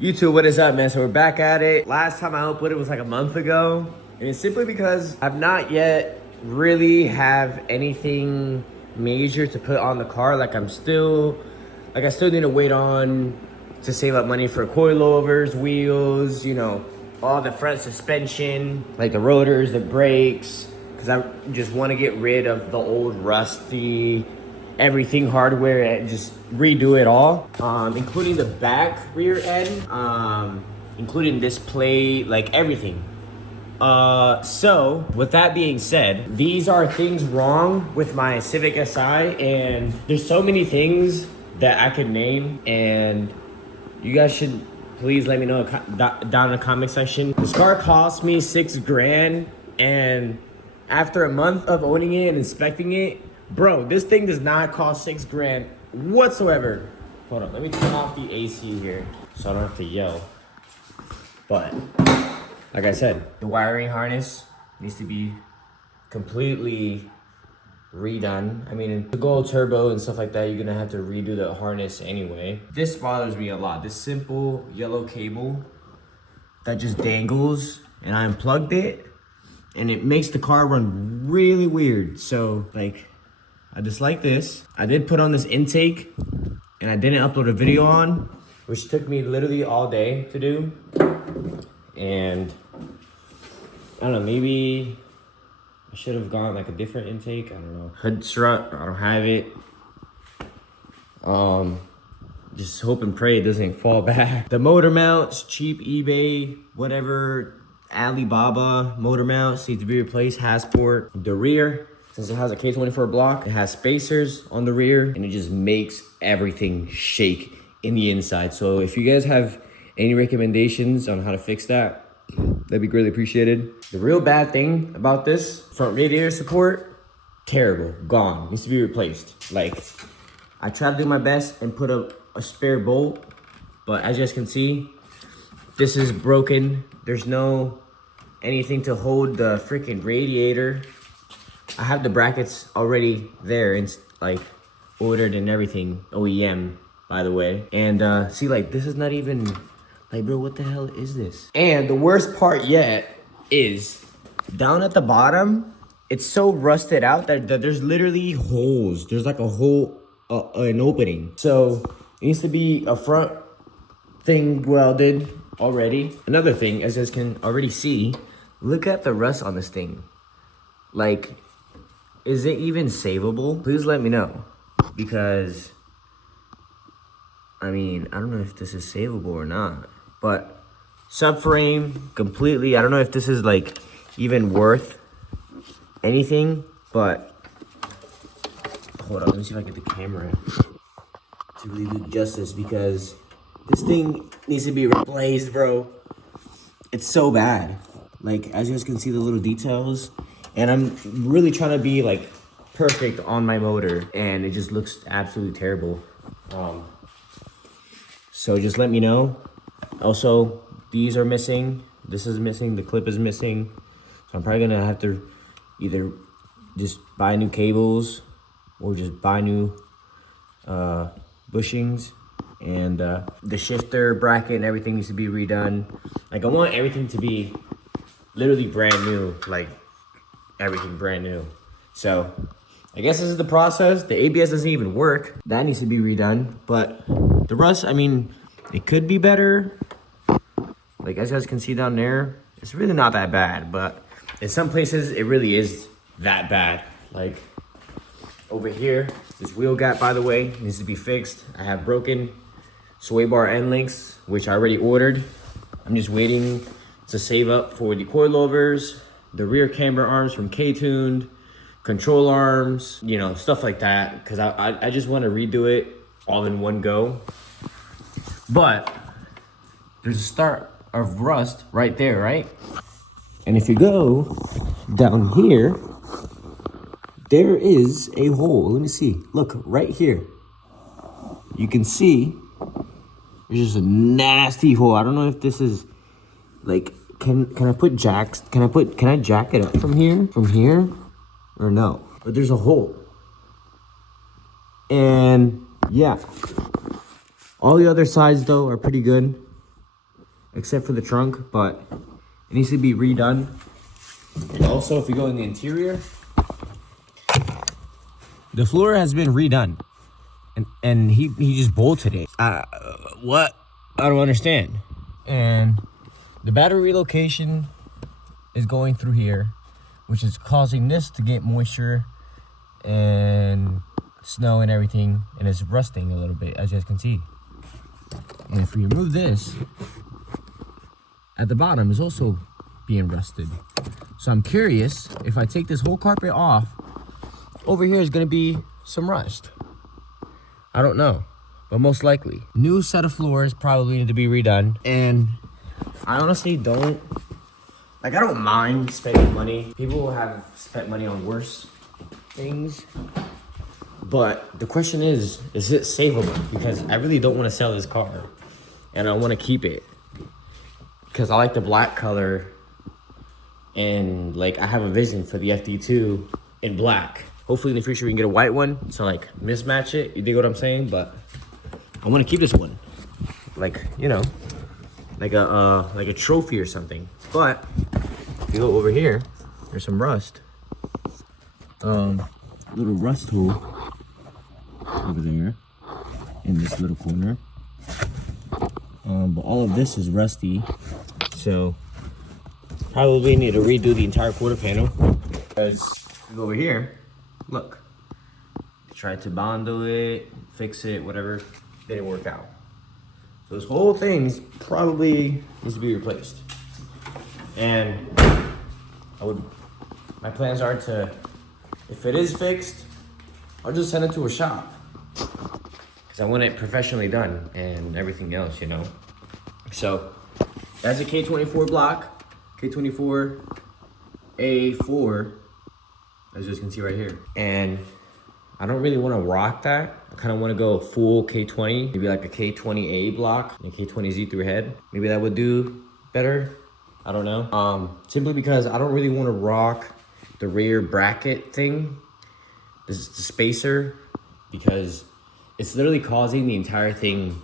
YouTube, what is up, man? So we're back at it. Last time I uploaded was like a month ago. And it's simply because I've not yet really have anything major to put on the car. I still need to wait on to save up money for coilovers, wheels, you know, all the front suspension, like the rotors, the brakes, because I just want to get rid of the old rusty everything hardware and just redo it all, including the back rear end, including this plate, like everything. So with that being said, these are things wrong with my Civic Si, and there's so many things that I could name, and you guys should please let me know down in the comment section. This car cost me $6 grand, and after a month of owning it and inspecting it, bro, this thing does not cost $6 grand whatsoever. Hold on, let me turn off the AC here so I don't have to yell. But like I said, the wiring harness needs to be completely redone. I mean, to go turbo and stuff like that, you're gonna have to redo the harness anyway. This bothers me a lot. This simple yellow cable that just dangles, and I unplugged it, and it makes the car run really weird. So like, I dislike this. I did put on this intake, and I didn't upload a video on, which took me literally all day to do. And I don't know, maybe I should have gone like a different intake. I don't know. Hood strut, I don't have it. Just hope and pray it doesn't fall back. The motor mounts, cheap eBay, whatever, Alibaba motor mounts need to be replaced. Hasport. The rear, since it has a K24 block, it has spacers on the rear, and it just makes everything shake in the inside. So if you guys have any recommendations on how to fix that, that'd be greatly appreciated. The real bad thing about this, front radiator support, terrible, gone, needs to be replaced. Like, I tried to do my best and put a spare bolt, but as you guys can see, this is broken. There's no anything to hold the freaking radiator. I have the brackets already there and like ordered and everything, OEM, by the way. And see, like, this is not even, like, bro, what the hell is this? And the worst part yet is down at the bottom, it's so rusted out that there's literally holes. There's like a hole, an opening. So it needs to be a front thing welded already. Another thing, as you guys can already see, look at the rust on this thing. Like, is it even savable? Please let me know, because I mean, I don't know if this is savable or not. But subframe completely, I don't know if this is like even worth anything, but hold on, let me see if I get the camera to really do justice, because this thing needs to be replaced, bro. It's so bad. Like, as you guys can see, the little details, and I'm really trying to be like perfect on my motor, and it just looks absolutely terrible. So just let me know. Also, these are missing. This is missing. The clip is missing. So I'm probably gonna have to either just buy new cables or just buy new bushings. And the shifter bracket and everything needs to be redone. Like, I want everything to be literally brand new. Like, everything brand new. So I guess this is the process. The ABS doesn't even work. That needs to be redone. But the rust, I mean, it could be better. Like, as you guys can see down there, it's really not that bad. But in some places, it really is that bad. Like, over here, this wheel gap, by the way, needs to be fixed. I have broken sway bar end links, which I already ordered. I'm just waiting to save up for the coilovers, the rear camber arms from K-tuned, control arms, you know, stuff like that, because I just want to redo it all in one go. But there's a start of rust right there, right? And if you go down here, there is a hole. Let me see. Look, right here. You can see there's just a nasty hole. I don't know if this is like, can I put jacks? Can I jack it up from here, or no? But there's a hole. And yeah, all the other sides though are pretty good. except for the trunk, but it needs to be redone. And also, if you go in the interior, the floor has been redone, and he just bolted it. What? I don't understand. And the battery relocation is going through here, which is causing this to get moisture and snow and everything, and it's rusting a little bit, as you guys can see. And if we remove this, at the bottom is also being rusted. So I'm curious, if I take this whole carpet off, over here is gonna be some rust. I don't know, but most likely. New set of floors probably need to be redone. And I honestly don't, I don't mind spending money. People have spent money on worse things. But the question is it savable? Because I really don't want to sell this car, and I want to keep it because I like the black color, and like I have a vision for the FD2 in black. Hopefully in the future we can get a white one, so like mismatch it. You dig what I'm saying? But I want to keep this one, like, you know, like a trophy or something. But if you go over here, there's some rust. Little rust hole over there in this little corner. But all of this is rusty, so probably need to redo the entire quarter panel. Because over here, look, tried to bondo it, fix it, whatever, didn't work out. So this whole thing's probably needs to be replaced. And my plans are to, if it is fixed, I'll just send it to a shop. Because I want it professionally done and everything else, you know. So that's a K24 block, K24 A4, as you guys can see right here. And I don't really want to rock that. I kind of want to go full K20, maybe like a K20A block and a K20Z through head. Maybe that would do better. I don't know. Simply because I don't really want to rock the rear bracket thing. This is the spacer, because it's literally causing the entire thing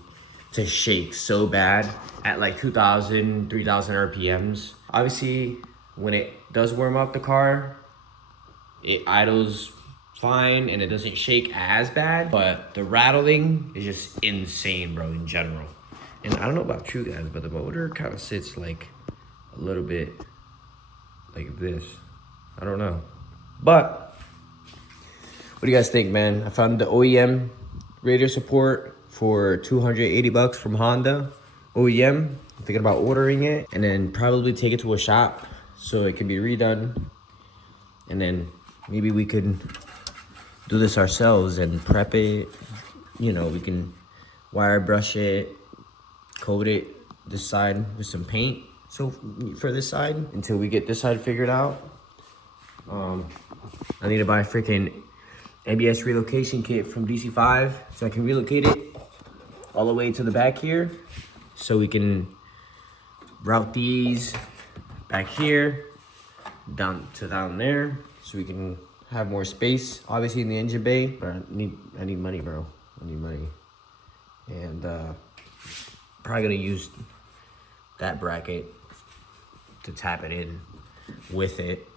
to shake so bad at like 2,000, 3,000 RPMs. Obviously, when it does warm up the car, it idles fine and it doesn't shake as bad, but the rattling is just insane, bro, in general. And I don't know about you guys, but the motor kind of sits like a little bit like this. I don't know. But what do you guys think, man? I found the OEM radio support for 280 bucks from Honda OEM. I'm thinking about ordering it and then probably take it to a shop so it can be redone. And then maybe we could do this ourselves and prep it. You know, we can wire brush it, coat it this side with some paint. So for this side, until we get this side figured out. I need to buy a freaking ABS relocation kit from DC5 so I can relocate it all the way to the back here, so we can route these back here down there, so we can have more space, obviously, in the engine bay. But I need money, bro. I need money. And probably gonna use that bracket to tap it in with it.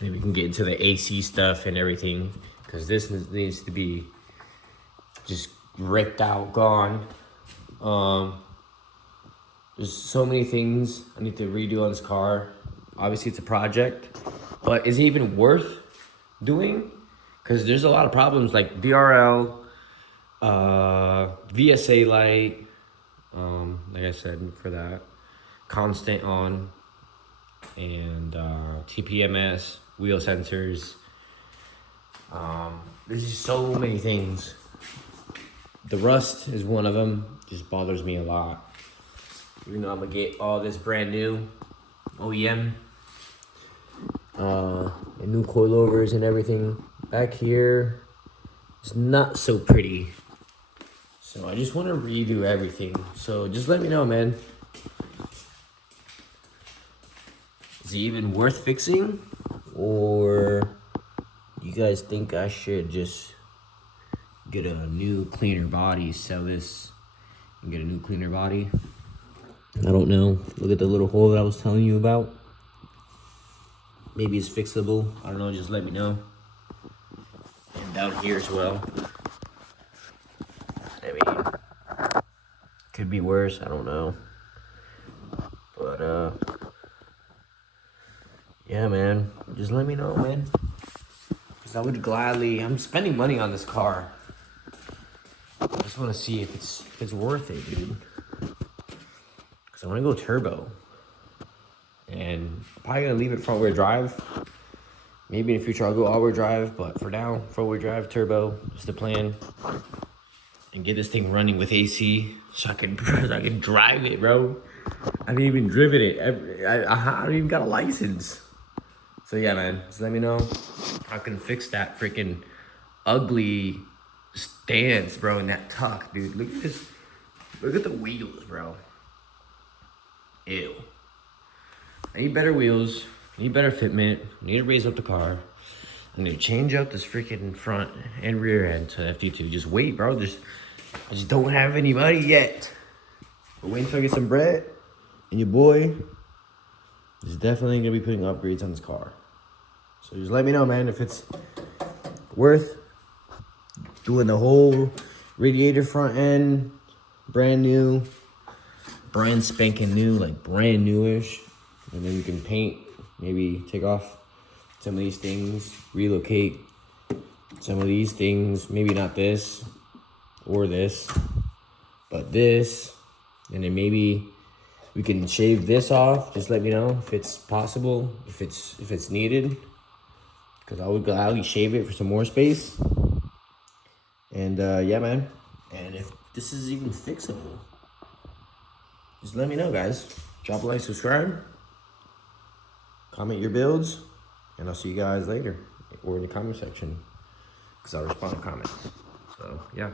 Maybe we can get into the AC stuff and everything, because this needs to be just ripped out, gone. There's so many things I need to redo on this car. Obviously, it's a project, but is it even worth doing? Because there's a lot of problems like DRL, VSA light, like I said, for that, constant on, and TPMS, wheel sensors. There's just so many things. The rust is one of them. Just bothers me a lot. Even though I'm gonna get all this brand new OEM, and new coilovers and everything. Back here, it's not so pretty. So I just want to redo everything. So just let me know, man. Is it even worth fixing? Or you guys think I should just get a new cleaner body, sell this and get a new cleaner body? I don't know. Look at the little hole that I was telling you about. Maybe it's fixable. I don't know, just let me know. And down here as well. I mean, could be worse, I don't know. But yeah, man, just let me know, man. Cause I would gladly, I'm spending money on this car. I just wanna see if it's worth it, dude. Cause I wanna go turbo. And probably gonna leave it front wheel drive. Maybe in the future I'll go all wheel drive, but for now, front wheel drive, turbo, is the plan. And get this thing running with AC so I can drive it, bro. I haven't even driven it. I haven't even got a license. So yeah, man, just let me know how I can fix that freaking ugly stance, bro, in that tuck, dude. Look at this. Look at the wheels, bro. Ew. I need better wheels. I need better fitment. I need to raise up the car. I need to change up this freaking front and rear end to FD2. Just wait, bro. I just don't have any money yet. But wait until I get some bread. And your boy is definitely gonna be putting upgrades on this car. So just let me know, man, if it's worth doing the whole radiator front end, brand new, brand spanking new, like brand newish. And then you can paint, maybe take off some of these things, relocate some of these things, maybe not this or this, but this. And then maybe we can shave this off. Just let me know if it's possible, if it's needed. Because I would gladly shave it for some more space. And yeah, man. And if this is even fixable, just let me know, guys. Drop a like, subscribe. Comment your builds. And I'll see you guys later. Or in the comment section. Because I'll respond to comments. So, yeah.